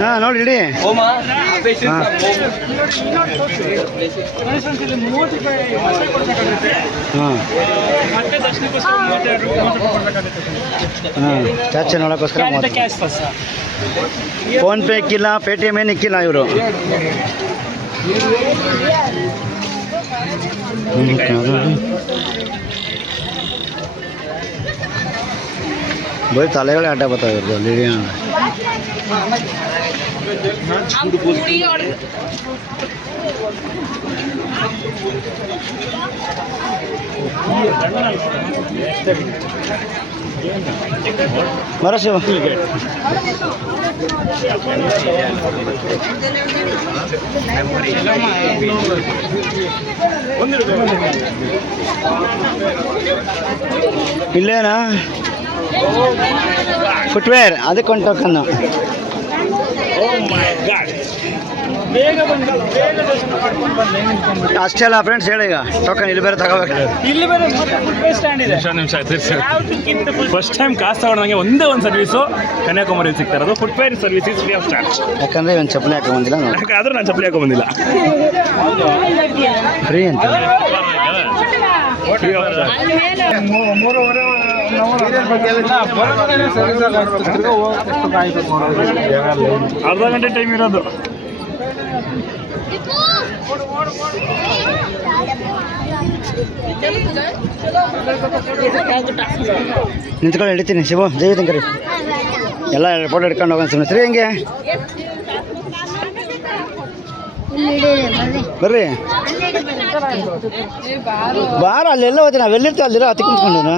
ಹಾಂ ನೋಡಿ ಇಡಿ. ಹಾಂ ಚಾಚೆ ನೋಡೋಕ್ಕೋಸ್ಕರ ಫೋನ್ಪೇ ಇಕ್ಕಿಲ್ಲ, ಪೇಟಿಎಮ್ ಏನು ಇಕ್ಕಿಲ್ಲ ಇವರು. ಬರೀ ತಲೆಗಳೇ ಆಟ ಬರ್ತಾವೆ ಇವ್ರದ್ದು ಲಿಡಿ. ಬರ ಶಿವ ಇಲ್ಲೇನಾ ಫುಟ್ವೇರ್ ಅದಕ್ಕೆ ಒಂದು ಟೋಕನ್ನು. ಅಷ್ಟೇ ಅಲ್ಲ ಫ್ರೆಂಡ್ಸ್, ಹೇಳಿ ಈಗ ಟೋಕನ್ ಇಲ್ಲಿ ಬೇರೆ ತಗೋಬೇಕು. ಇಲ್ಲಿ ಬೇರೆ ನಿಮಿಷ ಫಸ್ಟ್ ಟೈಮ್ ಕಾಸು ತಗೊಂಡಂಗೆ ಒಂದೇ ಒಂದು ಸರ್ವಿಸು ಕನ್ಯಾಕುಮಾರಿ ಸಿಗ್ತಾ ಇರೋದು. Footwear service is free of charge. ಯಾಕಂದರೆ ಒಂದು ಚಪ್ಪಲಿ ಹಾಕೊಂಬಂದಿಲ್ಲ, ಆದರೂ ನಾನು ಚಪ್ಪಲಿ ಹಾಕೊಂಬಂದಿಲ್ಲ. ಫ್ರೀ ಅಂತ ಅರ್ಧ ಗಂಟೆ ಟೈಮ್ ಇರೋದು. ನಿಂತ್ಕೊಂಡು ಹಿಡಿತೀನಿ ಶಿವ ಜೈವಿತೀನಿ ಕರಿ ಎಲ್ಲ ಫೋಟೋ ಹಿಡ್ಕೊಂಡು ಹೋಗೋಣ ಸುಮ್ಮನೆ. ಸರಿ ಹೆಂಗೆ ಬರ್ರಿ ಬಾರ ಅಲ್ಲೆಲ್ಲ ಹೋಗ್ತೀನಿ, ನಾವೆಲ್ಲಿರ್ತೀವಿ ಅಲ್ಲಿರೋ ಹತ್ತಿ ಕುಂತ್ಕೊಂಡೇನು.